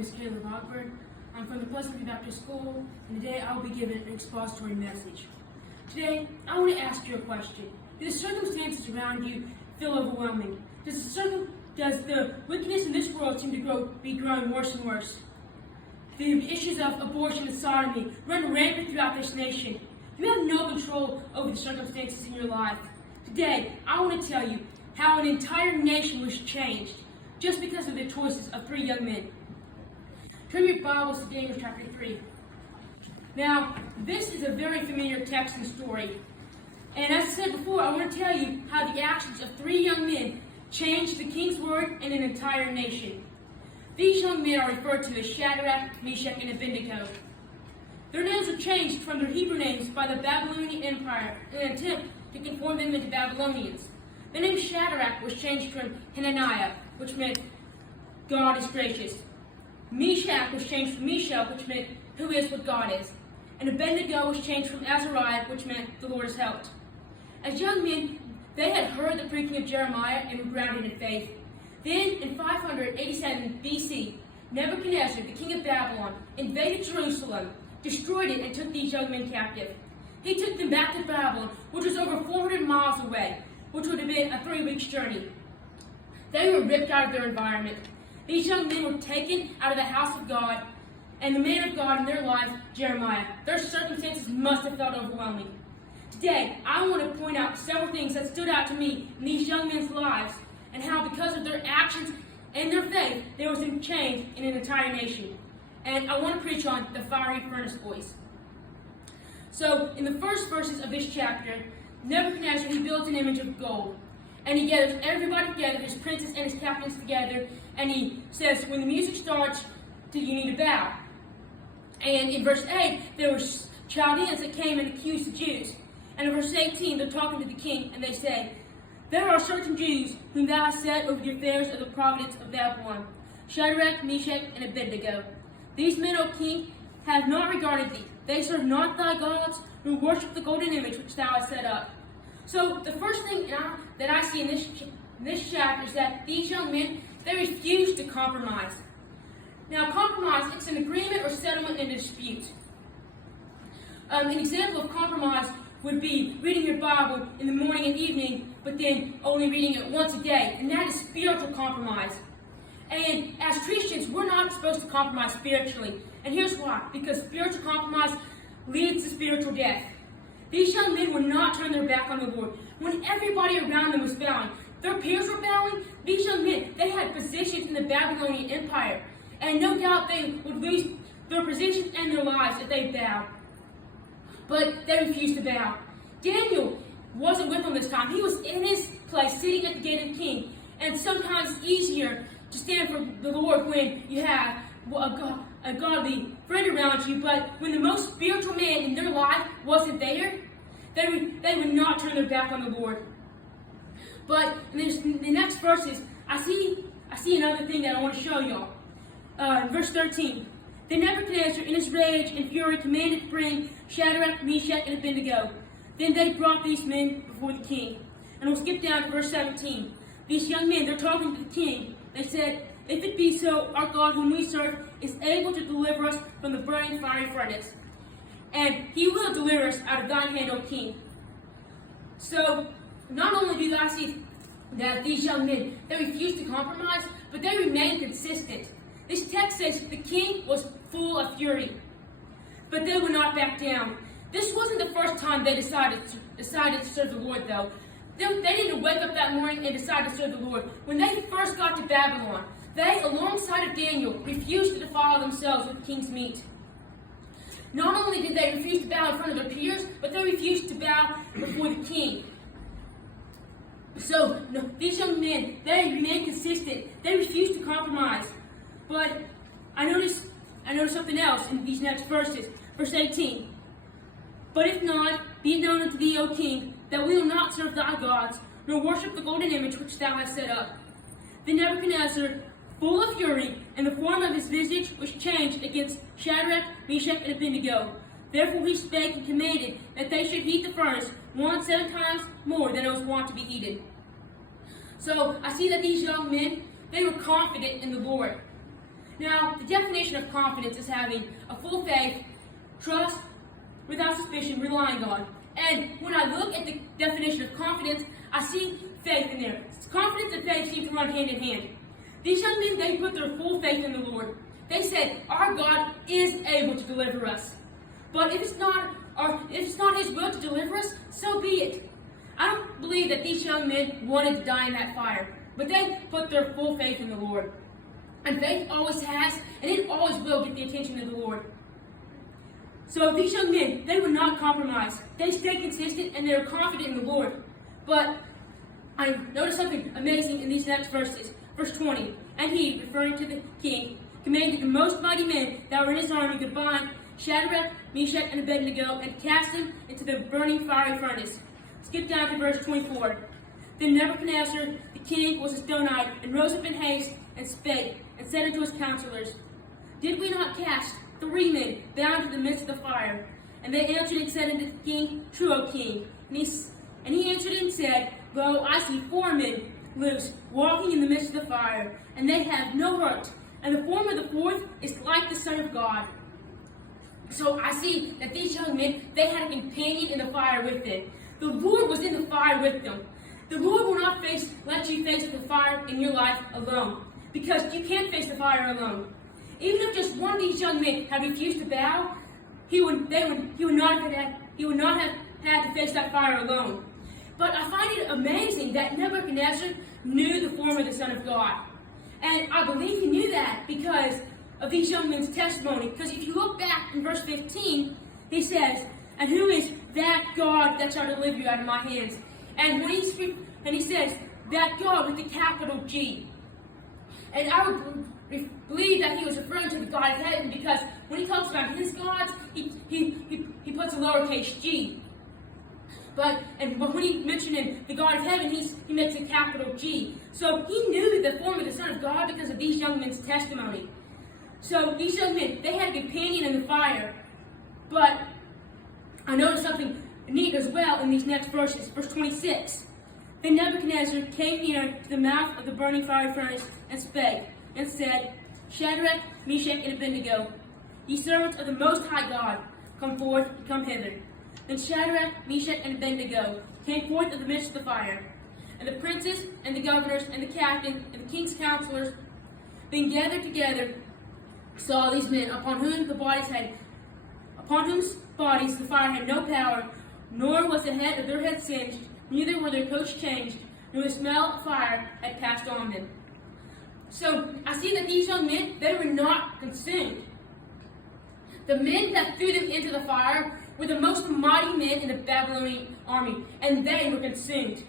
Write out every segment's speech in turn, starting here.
name is Ogburn. I'm from the Pleasant Baptist School, and today I will be giving an expository message. Today, I want to ask you a question. Do the circumstances around you feel overwhelming? Does the wickedness in this world seem to be growing worse and worse? The issues of abortion and sodomy run rampant throughout this nation. You have no control over the circumstances in your life. Today, I want to tell you how an entire nation was changed just because of the choices of three young men. Turn your Bibles to Daniel chapter 3. Now, this is a very familiar text and story. And as I said before, I want to tell you how the actions of three young men changed the king's word and an entire nation. These young men are referred to as Shadrach, Meshach, and Abednego. Their names were changed from their Hebrew names by the Babylonian Empire in an attempt to conform them into Babylonians. The name Shadrach was changed from Hananiah, which meant God is gracious. Meshach was changed from Mishael, which meant who is what God is. And Abednego was changed from Azariah, which meant the Lord has helped. As young men, they had heard the preaching of Jeremiah and were grounded in faith. Then, in 587 BC, Nebuchadnezzar, the king of Babylon, invaded Jerusalem, destroyed it, and took these young men captive. He took them back to Babylon, which was over 400 miles away, which would have been a 3-week journey. They were ripped out of their environment. These young men were taken out of the house of God, and the man of God in their life, Jeremiah. Their circumstances must have felt overwhelming. Today, I want to point out several things that stood out to me in these young men's lives, and how because of their actions and their faith, there was a change in an entire nation. And I want to preach on the fiery furnace boys. So, in the first verses of this chapter, Nebuchadnezzar, he builds an image of gold. And he gathers everybody together, his princes and his captains together, and he says, when the music starts, you need to bow. And in verse 8, there were Chaldeans that came and accused the Jews. And in verse 18, they're talking to the king, and they say, there are certain Jews whom thou hast set over the affairs of the province of Babylon, Shadrach, Meshach, and Abednego. These men, O king, have not regarded thee. They serve not thy gods, nor worship the golden image which thou hast set up. So the first thing that I see in this chapter is that these young men, they refuse to compromise. Now, compromise, it's an agreement or settlement in a dispute. An example of compromise would be reading your Bible in the morning and evening, but then only reading it once a day, and that is spiritual compromise. And as Christians, we're not supposed to compromise spiritually. And here's why. Because spiritual compromise leads to spiritual death. These young men would not turn their back on the Lord. When everybody around them was bowing, their peers were bowing, these young men, they had positions in the Babylonian Empire. And no doubt they would lose their positions and their lives if they bowed. But they refused to bow. Daniel wasn't with them this time. He was in his place, sitting at the gate of the king. And sometimes it's easier to stand for the Lord when you have a godly friend around you, but when the most spiritual man in their life wasn't there, they would not turn their back on the Lord. But in the next verses, I see another thing that I want to show y'all. Verse 13. Then Nebuchadnezzar, in his rage and fury, commanded to bring Shadrach, Meshach, and Abednego. Then they brought these men before the king. And we'll skip down to verse 17. These young men, they're talking to the king. They said, if it be so, our God whom we serve is able to deliver us from the burning fiery furnace. And he will deliver us out of thine hand, O king. So, not only do I see that these young men, they refused to compromise, but they remained consistent. This text says the king was full of fury, but they would not back down. This wasn't the first time they decided to serve the Lord, though. They didn't wake up that morning and decide to serve the Lord. When they first got to Babylon, they, alongside of Daniel, refused to defile themselves with the king's meat. Not only did they refuse to bow in front of their peers, but they refused to bow before the king. So, these young men, they remained consistent. They refused to compromise. But I noticed something else in these next verses. Verse 18. But if not, be it known unto thee, O king, that we will not serve thy gods, nor worship the golden image which thou hast set up. Then Nebuchadnezzar, full of fury, and the form of his visage was changed against Shadrach, Meshach, and Abednego. Therefore he spake and commanded that they should heat the furnace 7 times more than it was wont to be heated. So I see that these young men, they were confident in the Lord. Now, the definition of confidence is having a full faith, trust, without suspicion, relying on. And when I look at the definition of confidence, I see faith in there. Confidence and faith seem to run hand in hand. These young men, they put their full faith in the Lord. They said, our God is able to deliver us. But if it's not His will to deliver us, so be it. I don't believe that these young men wanted to die in that fire, but they put their full faith in the Lord. And faith always has, and it always will get the attention of the Lord. So these young men, they would not compromise. They stayed consistent, and they were confident in the Lord. But I noticed something amazing in these next verses. Verse 20, and he, referring to the king, commanded the most mighty men that were in his army to bind Shadrach, Meshach, and Abednego, and cast them into the burning fiery furnace. Skip down to verse 24. Then Nebuchadnezzar, the king, was stone-eyed, and rose up in haste, and spake, and said unto his counselors, Did we not cast 3 men bound to the midst of the fire? And they answered and said unto the king, True, O king. And he answered and said, Lo, I see 4 men loose, walking in the midst of the fire, and they have no hurt. And the form of the 4th is like the Son of God. So I see that these young men, they had a companion in the fire with them. The Lord was in the fire with them. The Lord will not let you face the fire in your life alone, because you can't face the fire alone. Even if just one of these young men had refused to bow, he would not have had to face that fire alone. But I find it amazing that Nebuchadnezzar knew the form of the Son of God. And I believe he knew that because of these young men's testimony. Because if you look back in verse 15, he says, And who is that God that shall deliver you out of my hands? And he says, that God with the capital G. And I would believe that he was referring to the God of heaven, because when he talks about his gods, he puts a lowercase g. But when he mentioned the God of heaven, he makes a capital G. So he knew the form of the Son of God because of these young men's testimony. So these young men, they had a companion in the fire. But I noticed something neat as well in these next verses. Verse 26. Then Nebuchadnezzar came near to the mouth of the burning fiery furnace and spake, and said, Shadrach, Meshach, and Abednego, ye servants of the Most High God, come forth and come hither. Then Shadrach, Meshach, and Abednego came forth of the midst of the fire. And the princes, and the governors, and the captains, and the king's counselors, being gathered together, saw these men upon whose bodies the fire had no power, nor was the head of their head singed, neither were their coats changed, nor the smell of fire had passed on them. So I see that these young men, they were not consumed. The men that threw them into the fire were the most mighty men in the Babylonian army, and they were consumed.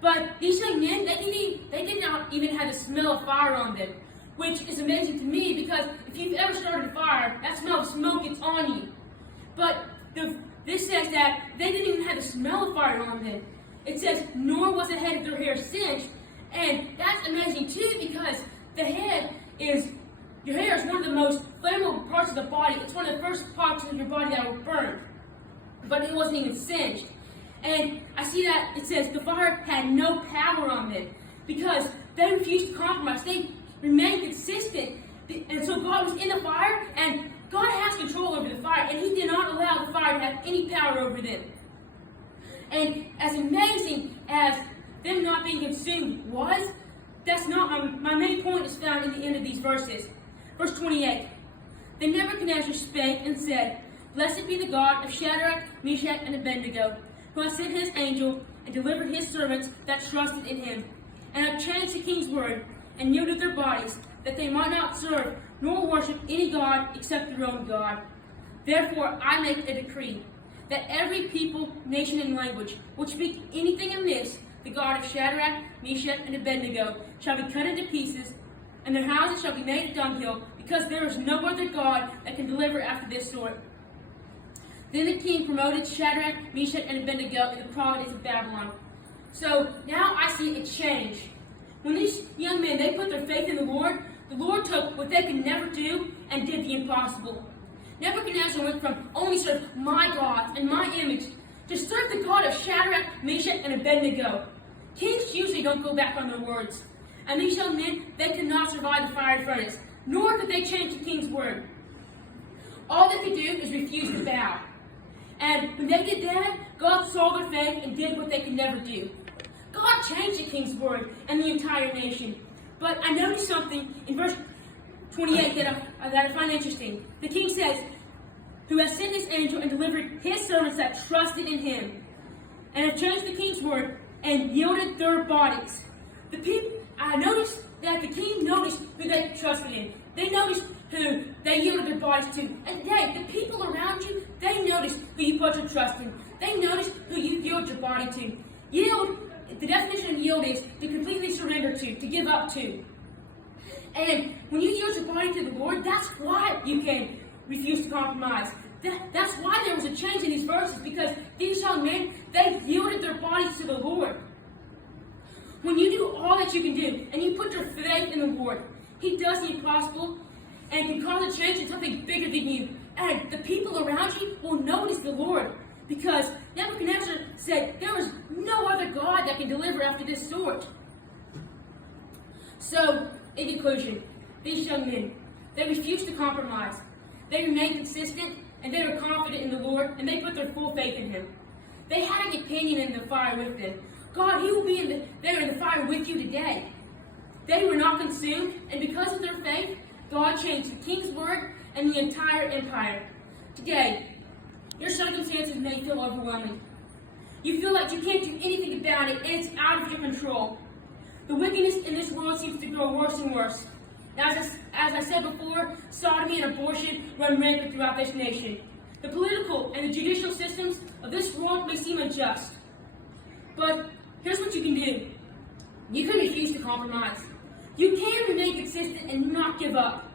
But these young men, they did not even have the smell of fire on them, which is amazing to me, because if you've ever started a fire, that smell of smoke gets on you. But this says that they didn't even have the smell of fire on them. It says, nor was the head of their hair singed. And that's amazing too, because your hair is one of the most flammable parts of the body. It's one of the first parts of your body that will burn. But it wasn't even singed. And I see that it says the fire had no power on them, because they refused to compromise. They remained consistent. And so God was in the fire, and God has control over the fire, and He did not allow the fire to have any power over them. And as amazing as them not being consumed was, that's not my main point is found in the end of these verses. Verse 28. Then Nebuchadnezzar spake and said, Blessed be the God of Shadrach, Meshach, and Abednego, who hath sent his angel and delivered his servants that trusted in him, and have changed the king's word, and yielded their bodies, that they might not serve nor worship any god except their own God. Therefore I make a decree, that every people, nation, and language which speak anything amiss the God of Shadrach, Meshach, and Abednego shall be cut into pieces, and their houses shall be made a dunghill, because there is no other God that can deliver after this sort. Then the king promoted Shadrach, Meshach, and Abednego in the province of Babylon. So now I see a change. When these young men, they put their faith in the Lord took what they could never do and did the impossible. Nebuchadnezzar went from only serve my gods and my image to serve the God of Shadrach, Meshach, and Abednego. Kings usually don't go back on their words. And these young men, they could not survive the fiery furnace. nor could they change the king's word. All they could do is refuse to bow. And when they did that, God saw their faith and did what they could never do. God changed the king's word and the entire nation. But I noticed something in verse 28 that I find interesting. The king says, "Who has sent his angel and delivered his servants that trusted in him, and have changed the king's word and yielded their bodies." I noticed that the king noticed who they trusted in. They noticed who they yielded their bodies to. And today, the people around you, they notice who you put your trust in. They notice who you yield your body to. Yield, the definition of yield is to completely surrender to give up to. And when you yield your body to the Lord, that's why you can refuse to compromise. That's why there was a change in these verses, because these young men, they yielded their bodies to the Lord. When you do all that you can do, and you put your faith in the Lord, He does the impossible, and can cause a change in something bigger than you. And the people around you will notice the Lord, because Nebuchadnezzar said, "There is no other God that can deliver after this sort." So, in conclusion, these young men, they refused to compromise. They remained consistent, and they were confident in the Lord, and they put their full faith in Him. They had a companion in the fire with them. God, He will be there in the fire with you today. They were not consumed, and because of their faith, God changed the king's word and the entire empire. Today, your circumstances may feel overwhelming. You feel like you can't do anything about it, and it's out of your control. The wickedness in this world seems to grow worse and worse. Now, as I said before, sodomy and abortion run rampant throughout this nation. The political and the judicial systems of this world may seem unjust. But here's what you can do. You can refuse to compromise. You can remain consistent and not give up.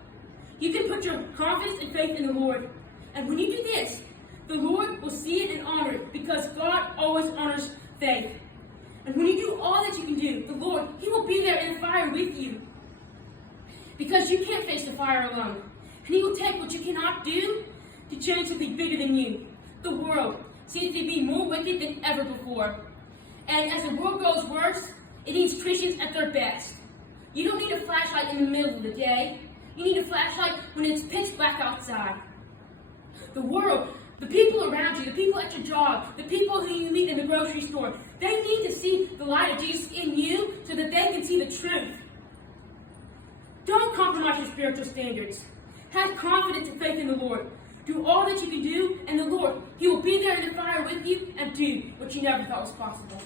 You can put your confidence and faith in the Lord. And when you do this, the Lord will see it and honor it, because God always honors faith. And when you do all that you can do, the Lord, He will be there in the fire with you. Because you can't face the fire alone. And He will take what you cannot do to change something bigger than you. The world seems to be more wicked than ever before. And as the world grows worse, it needs Christians at their best. You don't need a flashlight in the middle of the day. You need a flashlight when it's pitch black outside. The world, the people around you, the people at your job, the people who you meet in the grocery store, they need to see the light of Jesus in you so that they can see the truth. Don't compromise your spiritual standards. Have confidence and faith in the Lord. Do all that you can do, and the Lord, He will be there in the fire with you and do what you never thought was possible.